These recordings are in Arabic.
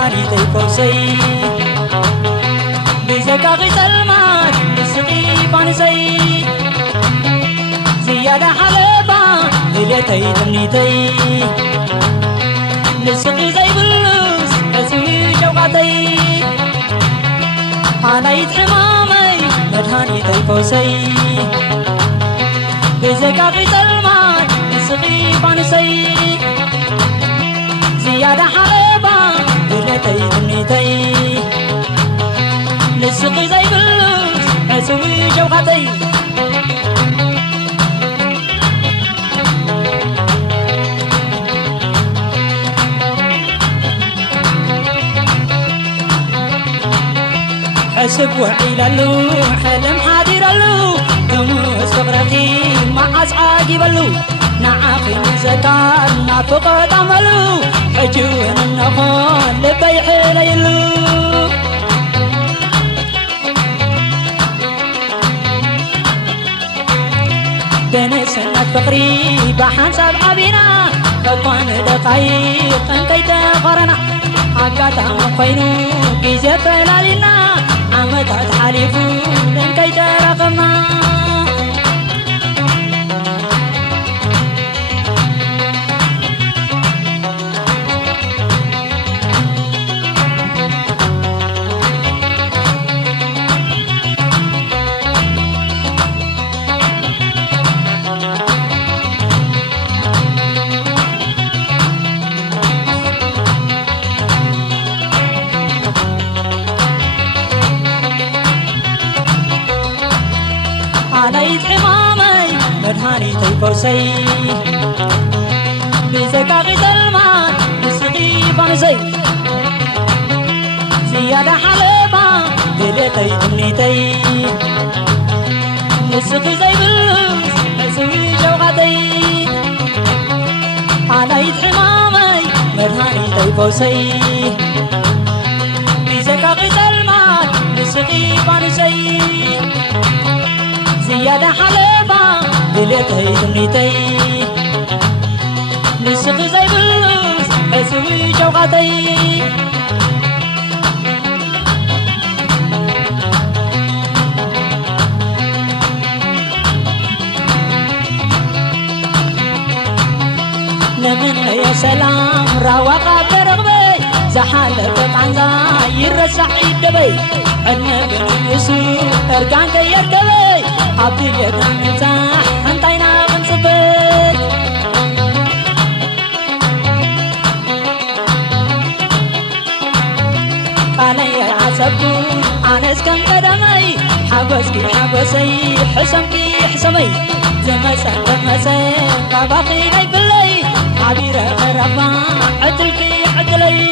مدهانيتي فوسي بزكاغي سلمان نسقي بانسي زيادة حلبة ليلتي تمنيتي نسقي زي بلوس أسوي جوقاتي أنا يتحمامي مدهانيتي فوسي بزكاغي سلمان نسقي بانسي زيادة حلبة ليلتي تمنيتي نسقي زي بلوس أسوي جوقاتي حسب وعيلالو حلم حاديرالو دموس فقرتي مع عاقبالو نعاقي زكار نافقت عملو حجون النخون لبي حليلو بين سنة فقري بحنسب عبينا فقوان دقايق انكيت قرنا عقاتا مقينو جيزة فلالنا عمتات حليفو انكيت رقمنا عليك حمامي مدهانيتي فوسي بزكاغي سلمان نسقي بانسي زيادة حلبة ليلتي تمنيتي نسقي زي بلوس أسوي جوقاتي عليك حمامي مدهانيتي فوسي بزكاغي سلمان نسقي بانسي زيادة حلبة ليلتي تمنيتي نسقي زي بلوس أسوي جوقاتي لمن يا سلام رواقة برغبي زحالة عنزا يرسع يدبي عدنا بن يسوع ارقان كيركبي عبد اليدان نزاح انتينا بنصبي قالي عسبكم عنس كان قدمي حبسكي حبسي حسمكي حسمي زمسا زمسا قباقي نيبلي عبيرة غرفا عدلكي عدلي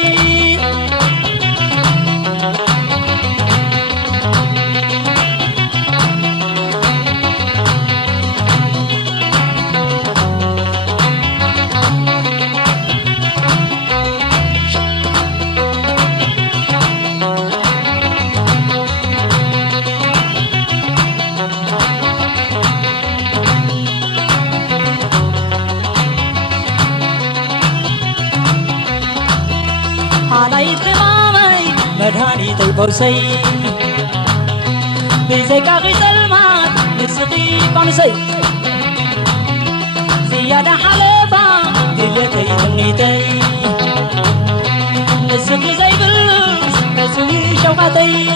عليك حمامي مدهانيتي فوسي بزكاغي سلمان نسقي بانسي زيادة حلبة ليلتي تمنيتي نسقي زي بلوس أسوي جوقاتي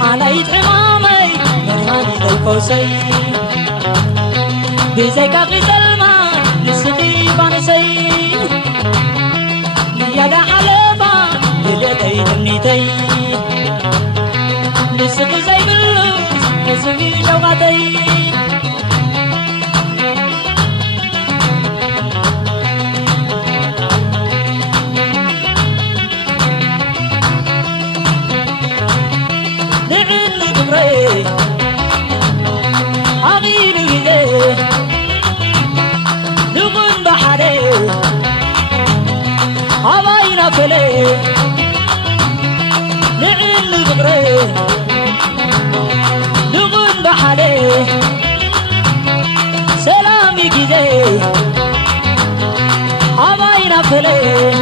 عليك حمامي مدهانيتي فوسي بزكاغي سلمان نسقي بانسي زيادة حلبة ليلتي تمنيتي نسقي زي بلوس أسوي جوقاتي لعن قبري عغير إليه لغن بحري عباينا فلي لعن قبري لغن بحري سلامي كذي عباينا فلي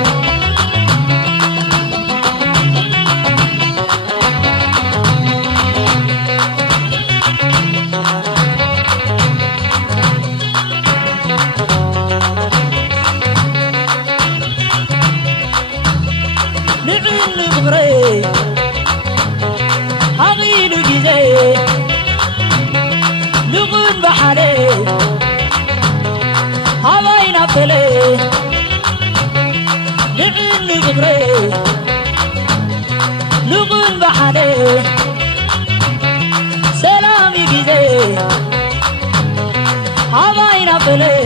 صبري حغيل جزي لغن بحالي هواين أبلي لعن صبري لغن بحالي سلامي جزي هواين أبلي